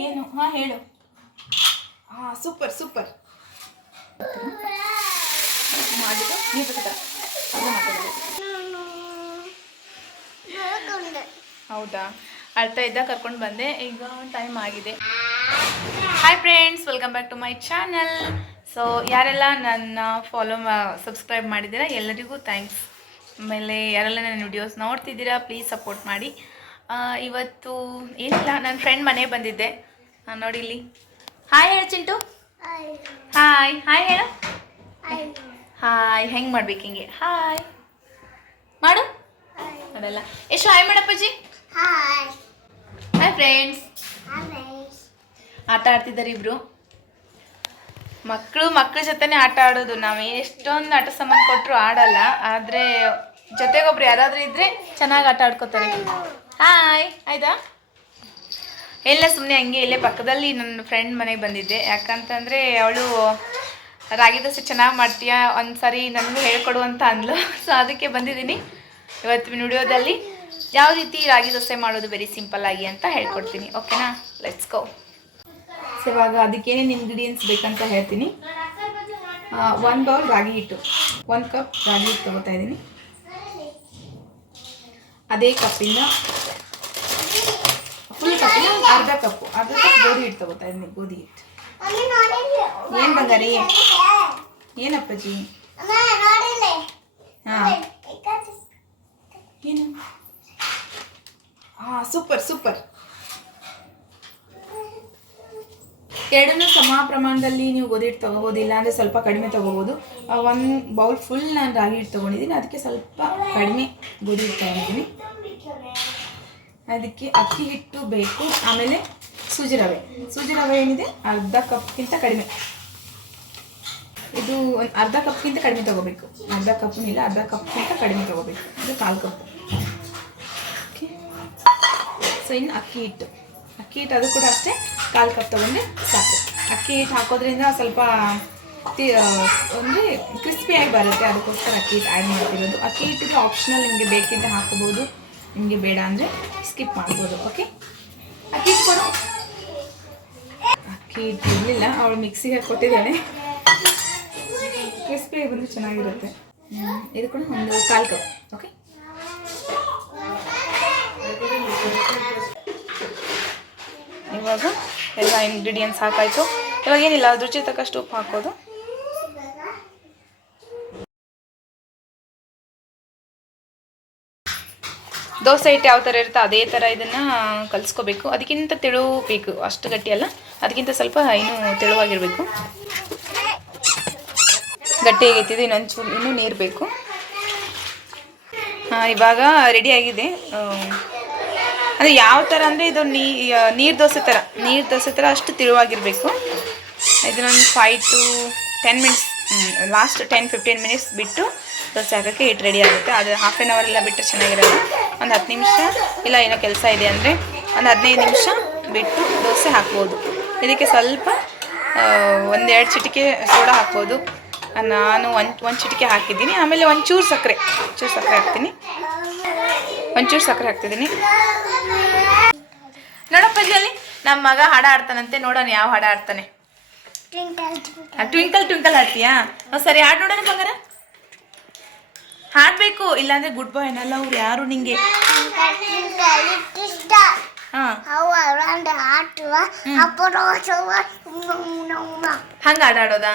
ಏನು? ಹಾಂ ಹೇಳು. ಹಾಂ ಸೂಪರ್ ಸೂಪರ್ ಮಾಡಿದ್ದು ನೀವು ಬೇಕತ್ತರ ಹೌದಾ? ಅಳ್ತಾ ಇದ್ದ ಕರ್ಕೊಂಡು ಬಂದೆ. ಈಗ ಟೈಮ್ ಆಗಿದೆ. Hi friends, welcome back to my channel. So ಯಾರೆಲ್ಲ ನನ್ನ ಸಬ್ಸ್ಕ್ರೈಬ್ ಮಾಡಿದ್ದೀರಾ ಎಲ್ಲರಿಗೂ ಥ್ಯಾಂಕ್ಸ್. ಆಮೇಲೆ ಯಾರೆಲ್ಲ ನನ್ನ ವಿಡಿಯೋಸ್ ನೋಡ್ತಿದ್ದೀರಾ ಪ್ಲೀಸ್ ಸಪೋರ್ಟ್ ಮಾಡಿ. ಇವತ್ತು ಏನಿಲ್ಲ, ನನ್ನ ಫ್ರೆಂಡ್ ಮನೆಗೆ ಬಂದಿದ್ದೆ. ನೋಡಿ ಇಲ್ಲಿ. ಹಾಯ್ ಹೇಳು ಚಿಂಟು. ಹಾಯ್ ಹಾಯ್ ಹೇಳು. ಹಾಯ್ ಹೆಂಗೆ ಮಾಡ್ಬೇಕು? ಹಿಂಗೆ ಹಾಯ್ ಮಾಡು. ಅದೆಲ್ಲ ಎಷ್ಟು ಹಾಯ್ ಮಾಡಪ್ಪಜ್ಜಿ. Hi friends. ಆಟ ಆಡ್ತಿದ್ದಾರೆ ಇಬ್ರು ಮಕ್ಕಳ ಜೊತೆನೇ ಆಟ ಆಡೋದು. ನಾವು ಎಷ್ಟೊಂದು ಆಟ ಸಾಮಾನು ಕೊಟ್ಟರು ಆಡಲ್ಲ, ಆದರೆ ಜೊತೆಗೊಬ್ರು ಯಾರಾದರೂ ಇದ್ದರೆ ಚೆನ್ನಾಗಿ ಆಟ ಆಡ್ಕೋತಾರೆ. ಹಾಯ್ ಆಯ್ತಾ? ಎಲ್ಲ ಸುಮ್ಮನೆ ಹಂಗೆ ಇಲ್ಲೇ ಪಕ್ಕದಲ್ಲಿ ನನ್ನ ಫ್ರೆಂಡ್ ಮನೆಗೆ ಬಂದಿದ್ದೆ. ಯಾಕಂತಂದರೆ ಅವಳು ರಾಗಿ ದೋಸೆ ಚೆನ್ನಾಗಿ ಮಾಡ್ತೀಯಾ, ಒಂದು ಸಾರಿ ನನಗೂ ಹೇಳ್ಕೊಡು ಅಂತ ಅಂದ್ಲು. ಸೊ ಅದಕ್ಕೆ ಬಂದಿದ್ದೀನಿ. ಇವತ್ತಿನ ವಿಡಿಯೋದಲ್ಲಿ ಯಾವ ರೀತಿ ರಾಗಿ ದೋಸೆ ಮಾಡೋದು ವೆರಿ ಸಿಂಪಲ್ ಆಗಿ ಅಂತ ಹೇಳ್ಕೊಡ್ತೀನಿ. ಓಕೆನಾ? Let's go. ಸೊ ಇವಾಗ ಅದಕ್ಕೇನೇನು ಇಂಗ್ರೀಡಿಯೆಂಟ್ಸ್ ಬೇಕಂತ ಹೇಳ್ತೀನಿ. 1 ಬೌಲ್ ರಾಗಿ ಹಿಟ್ಟು, 1 ಕಪ್ ರಾಗಿ ಹಿಟ್ಟು ತೊಗೋತಾ ಇದ್ದೀನಿ. ಅದೇ ಕಪ್ಪಿಂದ ಫುಲ್ ಕಪ್ಪಿನ ಅರ್ಧ ಕಪ್ ಗೋಧಿ ಹಿಟ್ಟು ತೊಗೋತಾ ಇದ್ದೀನಿ. ಗೋಧಿ ಹಿಟ್ಟು ಏನು ಬಂಗಾರಿ? ಏನಪ್ಪಜ್ಜಿ? ಹಾಂ ಏನು? ಹಾಂ ಸೂಪರ್ ಸೂಪರ್. ಎರಡನ್ನೂ ಸಮ ಪ್ರಮಾಣದಲ್ಲಿ ನೀವು ಗೋಧಿ ಹಿಟ್ಟು ತೊಗೋಬೋದು, ಇಲ್ಲಾಂದರೆ ಸ್ವಲ್ಪ ಕಡಿಮೆ ತೊಗೋಬೋದು. 1 ಬೌಲ್ ಫುಲ್ ನಾನು ರಾಗಿ ಹಿಟ್ಟು ತೊಗೊಂಡಿದ್ದೀನಿ, ಅದಕ್ಕೆ ಸ್ವಲ್ಪ ಕಡಿಮೆ ಗೋಧಿ ಹಿಟ್ಟು ತೊಗೊಂಡಿದ್ದೀನಿ. ಅದಕ್ಕೆ ಅಕ್ಕಿ ಹಿಟ್ಟು ಬೇಕು. ಆಮೇಲೆ ಸೂಜಿ ರವೆ ಏನಿದೆ ಅರ್ಧ ಕಪ್ಗಿಂತ ಕಡಿಮೆ. ಇದು ಒಂದು ಅರ್ಧ ಕಪ್ಗಿಂತ ಕಡಿಮೆ ತೊಗೋಬೇಕು. ಅರ್ಧ ಕಪ್ನಿಲ್ಲ, ಅರ್ಧ ಕಪ್ಗಿಂತ ಕಡಿಮೆ ತೊಗೋಬೇಕು. ಇದು 1/4 ಕಪ್. ಓಕೆ. ಸೊ ಇನ್ನು ಅಕ್ಕಿ ಹಿಟ್ಟು ಅದು ಕೂಡ ಅಷ್ಟೇ 1/4 ಕಪ್ ತೊಗೊಂಡ್ರೆ ಸಾಕು. ಅಕ್ಕಿ ಹಿಟ್ಟು ಹಾಕೋದ್ರಿಂದ ಸ್ವಲ್ಪ ಅಂದರೆ ಕ್ರಿಸ್ಪಿಯಾಗಿ ಬರುತ್ತೆ, ಅದಕ್ಕೋಸ್ಕರ ಅಕ್ಕಿ ಹಿಟ್ಟು ಆ್ಯಡ್ ಮಾಡ್ತಿರೋದು. ಅಕ್ಕಿ ಹಿಟ್ಟಿಗೆ ಆಪ್ಷನಲ್, ನಿಮಗೆ ಬೇಕಿದ್ದರೆ ಹಾಕೋಬೋದು, ನಿಮಗೆ ಬೇಡ ಅಂದರೆ ಸ್ಕಿಪ್ ಮಾಡ್ಬೋದು. ಓಕೆ. ಅಕ್ಕಿ ಹಿಟ್ಟು ಕೊಡು. ಅಕ್ಕಿ ಹಿಟ್ಟು ಇರಲಿಲ್ಲ, ಅವಳು ಮಿಕ್ಸಿಗೆ ಕೊಟ್ಟಿದ್ದಾಳೆ. ಕ್ರಿಸ್ಪಿಯಾಗಿ ಬಂದರೆ ಚೆನ್ನಾಗಿರುತ್ತೆ. ಇದು ಕೂಡ ಒಂದು 1/4 ಕಪ್. ಓಕೆ. ಇವಾಗ ಎಲ್ಲ ಇಂಗ್ರೀಡಿಯೆಂಟ್ಸ್ ಹಾಕಾಯಿತು. ಇವಾಗ ಏನಿಲ್ಲ, ರುಚಿ ತಕ್ಕಷ್ಟು ಉಪ್ಪು ಹಾಕೋದು. ದೋಸೆ ಹಿಟ್ಟು ಯಾವ ಥರ ಇರುತ್ತೋ ಅದೇ ಥರ ಇದನ್ನು ಕಲಿಸ್ಕೋಬೇಕು. ಅದಕ್ಕಿಂತ ತೆಳು ಬೇಕು, ಅಷ್ಟು ಗಟ್ಟಿ ಅಲ್ಲ, ಅದಕ್ಕಿಂತ ಸ್ವಲ್ಪ ಇನ್ನೂ ತೆಳುವಾಗಿರಬೇಕು. ಗಟ್ಟಿ ಆಗೈತಿದೆ, ಇನ್ನೂ ನೀರು ಬೇಕು. ಇವಾಗ ರೆಡಿಯಾಗಿದೆ. ಅದು ಯಾವ ಥರ ಅಂದರೆ ಇದು ನೀರು ದೋಸೆ ಥರ ಅಷ್ಟು ತಿಳುವಾಗಿರಬೇಕು. ಇದನ್ನೊಂದು 5 to 10 ಮಿನಿಟ್ಸ್, ಲಾಸ್ಟ್ 10-15 ಮಿನಿಟ್ಸ್ ಬಿಟ್ಟು ದೋಸೆ ಹಾಕೋಕ್ಕೆ ಹಿಟ್ಟು ರೆಡಿ ಆಗುತ್ತೆ. ಅದು ಹಾಫ್ ಆನ್ ಅವರ್ ಎಲ್ಲ ಬಿಟ್ಟರೆ ಚೆನ್ನಾಗಿರೋದು. ಒಂದು 10 ನಿಮಿಷ ಇಲ್ಲ ಏನೋ ಕೆಲಸ ಇದೆ ಅಂದರೆ ಒಂದು 15 ನಿಮಿಷ ಬಿಟ್ಟು ದೋಸೆ ಹಾಕ್ಬೋದು. ಇದಕ್ಕೆ ಸ್ವಲ್ಪ 1-2 ಚಿಟಿಕೆ ಸೋಡಾ ಹಾಕ್ಬೋದು. ನಾನು ಒಂದು ಚಿಟಿಕೆ ಹಾಕಿದ್ದೀನಿ. ಆಮೇಲೆ ಒಂಚೂರು ಸಕ್ಕರೆ ಹಾಕ್ತೀನಿ. ಒಂಚೂರು ಸಕ್ಕರೆ ಹಾಕ್ತಿದ್ದೀನಿ. ನೋಡಪ್ಪಜ್ಜಿ, ಅಲ್ಲಿ ನಮ್ಮ ಮಗ ಹಾಡ ಆಡ್ತಾನಂತೆ. ನೋಡೋಣ ಯಾವ ಹಾಡ ಆಡ್ತಾನೆ. ಟ್ವಿಂಕಲ್ ಟ್ವಿಂಕಲ್ ಹಾಡ್ತೀಯಾ? ಸರಿ, ಹಾಡು ನೋಡೋಣ ಬಂಗಾರ. ಹಾಡಬೇಕು, ಇಲ್ಲಾಂದ್ರೆ ಗುಡ್ ಬಾಯ್ ಅನ್ನಲ್ಲ ಅವ್ರು ಯಾರು ನಿಂಗೆ. ಹಂಗೆ ಹಾಡಾಡೋದಾ?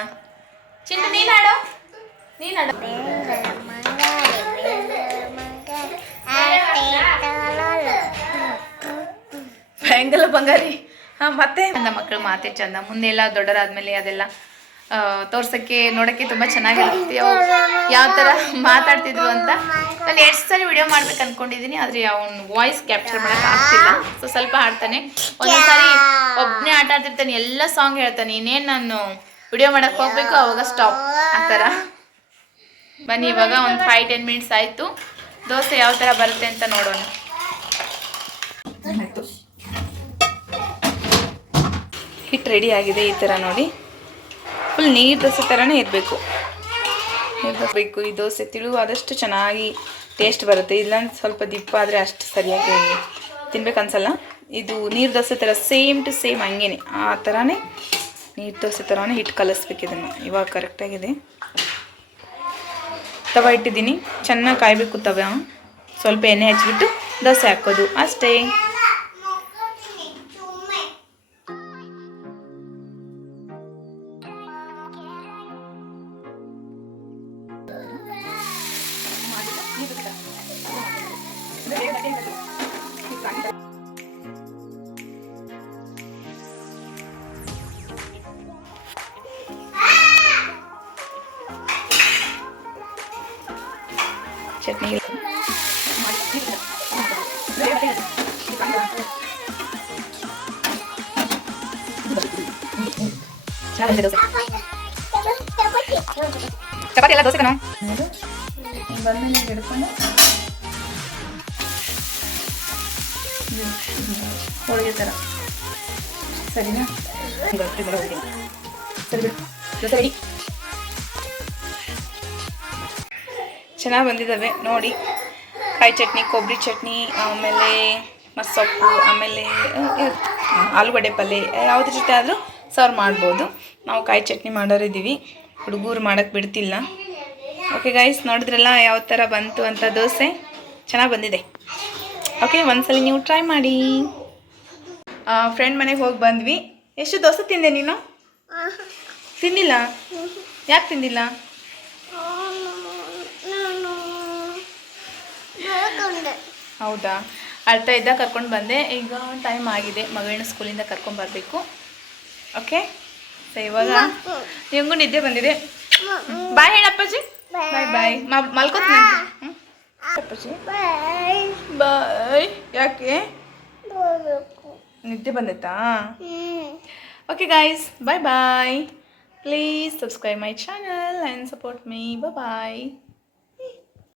ಚಿಂಟು ನೀನು ಹಾಡೋ. ಹೆಂಗಲ್ಲ ಬಂಗಾರಿ. ಮತ್ತೆ ನನ್ನ ಮಕ್ಕಳು ಮಾತೇ ಚಂದ. ಮುಂದೆ ಎಲ್ಲ ದೊಡ್ಡರಾದ್ಮೇಲೆ ಅದೆಲ್ಲ ತೋರ್ಸೋಕ್ಕೆ ನೋಡೋಕ್ಕೆ ತುಂಬ ಚೆನ್ನಾಗಿರುತ್ತೆ. ಯಾವ ಥರ ಮಾತಾಡ್ತಿದ್ರು ಅಂತ ನಾನು 2 ಸರಿ ವಿಡಿಯೋ ಮಾಡ್ಬೇಕು ಅಂದ್ಕೊಂಡಿದ್ದೀನಿ, ಆದರೆ ಅವ್ನು ವಾಯ್ಸ್ ಕ್ಯಾಪ್ಚರ್ ಮಾಡೋಕ್ಕೆ ಆಗ್ತಿಲ್ಲ. ಸೊ ಸ್ವಲ್ಪ ಹಾಡ್ತಾನೆ. ಒಂದೊಂದ್ಸಾರಿ ಒಬ್ಬನೇ ಆಟ ಆಡ್ತಿರ್ತಾನೆ, ಎಲ್ಲ ಸಾಂಗ್ ಹೇಳ್ತಾನೆ. ಇನ್ನೇನು ನಾನು ವಿಡಿಯೋ ಮಾಡೋಕ್ಕೆ ಹೋಗಬೇಕು, ಅವಾಗ ಸ್ಟಾಪ್ ಆ ಥರ. ಬನ್ನಿ, ಇವಾಗ ಒಂದು 5-10 ಮಿನಿಟ್ಸ್ ಆಯಿತು. ದೋಸೆ ಯಾವ ಥರ ಬರುತ್ತೆ ಅಂತ ನೋಡೋಣ. ಹಿಟ್ಟು ರೆಡಿ ಆಗಿದೆ. ಈ ಥರ ನೋಡಿ, ಫುಲ್ ನೀರು ದೋಸೆ ಥರನೇ ಇರಬೇಕು. ಈ ದೋಸೆ ತಿಳುವಾದಷ್ಟು ಚೆನ್ನಾಗಿ ಟೇಸ್ಟ್ ಬರುತ್ತೆ. ಇಲ್ಲಾಂದ್ರೆ ಸ್ವಲ್ಪ ದಿಪ್ಪ ಆದರೆ ಅಷ್ಟು ಸರಿಯಾಗಿ ತಿನ್ಬೇಕು ಅನ್ಸಲ್ಲ. ಇದು ನೀರು ದೋಸೆ ಥರ ಸೇಮ್ ಟು ಸೇಮ್ ಹಂಗೇನೆ ಆ ಥರನೇ ನೀರು ದೋಸೆ ಥರನೇ ಹಿಟ್ಟು ಕಲಿಸ್ಬೇಕು ಇದನ್ನು. ಇವಾಗ ಕರೆಕ್ಟಾಗಿದೆ. ತವ ಇಟ್ಟಿದ್ದೀನಿ, ಚೆನ್ನಾಗಿ ಕಾಯಬೇಕು ತವ. ಸ್ವಲ್ಪ ಎಣ್ಣೆ ಹಚ್ಬಿಟ್ಟು ದೋಸೆ ಹಾಕೋದು ಅಷ್ಟೇ. ಚಟ್ನಿ ಚಪಾತಿ ಎಲ್ಲ ದೋಸೆ ಕಣ ಬಂದ ಹಿಡ್ಕೊಂಡು ಹೋಳಿಗೆ ಥರ ಸರಿನಾ? ಸರಿ ದೋಸೆ ರೆಡಿ. ಚೆನ್ನಾಗಿ ಬಂದಿದ್ದಾವೆ ನೋಡಿ. ಕಾಯಿ ಚಟ್ನಿ, ಕೊಬ್ಬರಿ ಚಟ್ನಿ, ಆಮೇಲೆ ಮಸ್ಸೊಪ್ಪು, ಆಮೇಲೆ ಆಲೂಗಡ್ಡೆ ಪಲ್ಯ ಯಾವುದ್ರ ಜೊತೆ ಆದರೂ ಸರ್ವ್ ಮಾಡ್ಬೋದು. ನಾವು ಕಾಯಿ ಚಟ್ನಿ ಮಾಡೋರಿದ್ದೀವಿ, ಹುಡುಗರು ಮಾಡೋಕ್ಕೆ ಬಿಡ್ತಿಲ್ಲ. ಓಕೆ ಗೈಸ್, ನೋಡಿದ್ರಲ್ಲ ಯಾವ ಥರ ಬಂತು ಅಂತ ದೋಸೆ. ಚೆನ್ನಾಗಿ ಬಂದಿದೆ. ಓಕೆ, ಒಂದ್ಸಲ ನೀವು ಟ್ರೈ ಮಾಡಿ. ಫ್ರೆಂಡ್ ಮನೆಗೆ ಹೋಗಿ ಬಂದ್ವಿ. ಎಷ್ಟು ದೋಸೆ ತಿಂದೆ ನೀನು? ತಿಂದಿಲ್ಲ? ಯಾಕೆ ತಿಂದಿಲ್ಲ? ಹೌದಾ, ಅಳ್ತಾ ಇದ್ದ ಕರ್ಕೊಂಡು ಬಂದೆ. ಈಗ ಟೈಮ್ ಆಗಿದೆ, ಮಗಳನ್ನ ಸ್ಕೂಲಿಂದ ಕರ್ಕೊಂಬರ್ಬೇಕು. ಓಕೆ, ಸೊ ಇವಾಗ ನಿಮಗೂ ನಿದ್ದೆ ಬಂದಿದೆ. ಬಾಯ್ ಹೇಳಪ್ಪಾಜಿ. ಬಾಯ್ ಬಾಯ್. ಮಲ್ಕೋತೀನಿ ಅಪ್ಪಾಜಿ. ಬಾಯ್. ಯಾಕೆ ನಿದ್ದೆ ಬಂದೈತಾ? Okay guys, bye bye. Please subscribe my channel and support me. Bye.